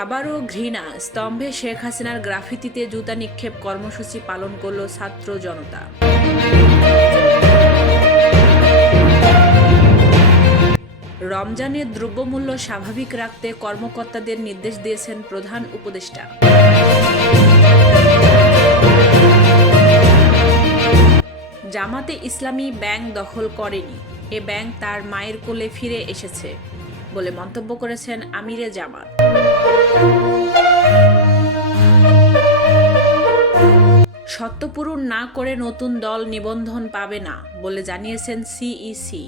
আবারও ঘৃণা স্তম্ভে শেখ হাসিনার গ্রাফিতিতে জুতা নিক্ষেপ কর্মসূচি পালন করল ছাত্র জনতা। রমজানের দ্রব্যমূল্য স্বাভাবিক রাখতে কর্মকর্তাদের নির্দেশ দিয়েছেন প্রধান উপদেষ্টা। জামাতে ইসলামী ব্যাংক দখল করেনি, এ ব্যাংক তার মায়ের কোলে ফিরে এসেছে বলে মন্তব্য করেছেন আমিরে জামাত। শর্ত পূরণ না করে নতুন দল নিবন্ধন পাবে না বলে জানিয়েছেন সিইসি।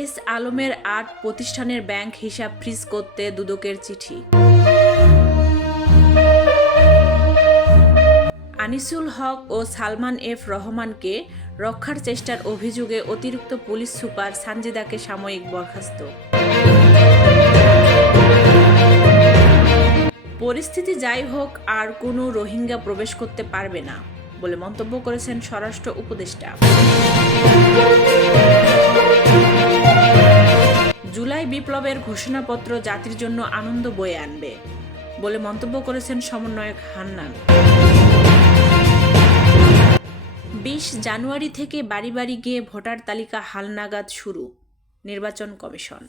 এস আলমের ৮ প্রতিষ্ঠানের ব্যাংক হিসাব ফ্রিজ করতে দুদকের চিঠি। আনিসুল হক ও সালমান এফ রহমানকে রক্ষার চেষ্টার অভিযোগে অতিরিক্ত পুলিশ সুপার সানজিদাকে সাময়িক বরখাস্ত। পরিস্থিতি যাই হোক, আর কোনো রোহিঙ্গা প্রবেশ করতে পারবে না বলে মন্তব্য করেছেন স্বরাষ্ট্র উপদেষ্টা। জুলাই বিপ্লবের ঘোষণাপত্র জাতির জন্য আনন্দ বয়ে আনবে বলে মন্তব্য করেছেন সমন্বয়ক হান্নান। ২০ জানুয়ারি থেকে বাড়ি বাড়ি গিয়ে ভোটার তালিকা হালনাগাদ শুরু, নির্বাচন কমিশন।